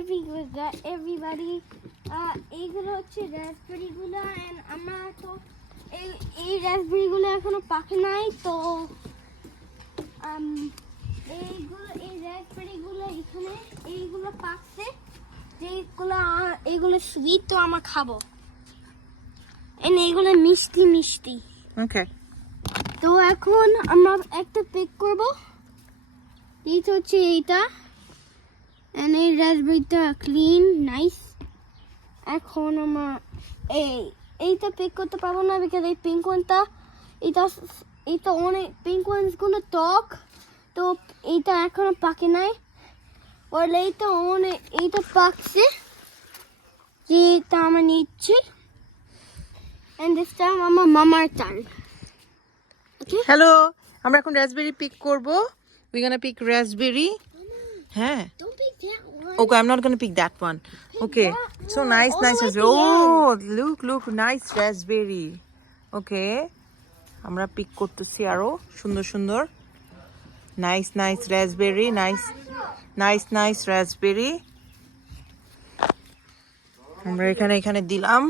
everybody এইগুলো হচ্ছে raspberry গুলো এন্ড আমরা তো এই রাসবেরি গুলো এখনো পাকে নাই তো এই রাসবেরি গুলো এখানে এইগুলো পাকছে এইগুলো সুইট তো আমরা খাবো এন্ড এইগুলো মিষ্টি মিষ্টি ওকে তো এখন আমরা একটা পিক করব এইটা হচ্ছে এইটা এন্ড এই রাসবেরিটা ক্লিন নাইস এখন আমরা এইটা পিক করতে পারবো না বিকজ এই পিঙ্ক ওয়ানটা এটা অনেক পিঙ্ক ওয়ানস গুলো টক তো এইটা এখনো পাকে নাই ওর এইটা পাকছে যেটা আমরা নিচ্ছি এন্ড দিস টাইম আমার মামার টার্ন হ্যালো আমরা এখন রাসবেরি পিক করব উই গোনা পিক রাসবেরি হ্যাঁ Don't pick that one. Okay, I'm not gonna pick that one. Okay, that so one. nice, All nice the way raspberry. to the Oh, look, nice raspberry. Okay, আমরা pick করতেছি আরো সুন্দর সুন্দর nice raspberry, nice raspberry. আমরা এখানে দিলাম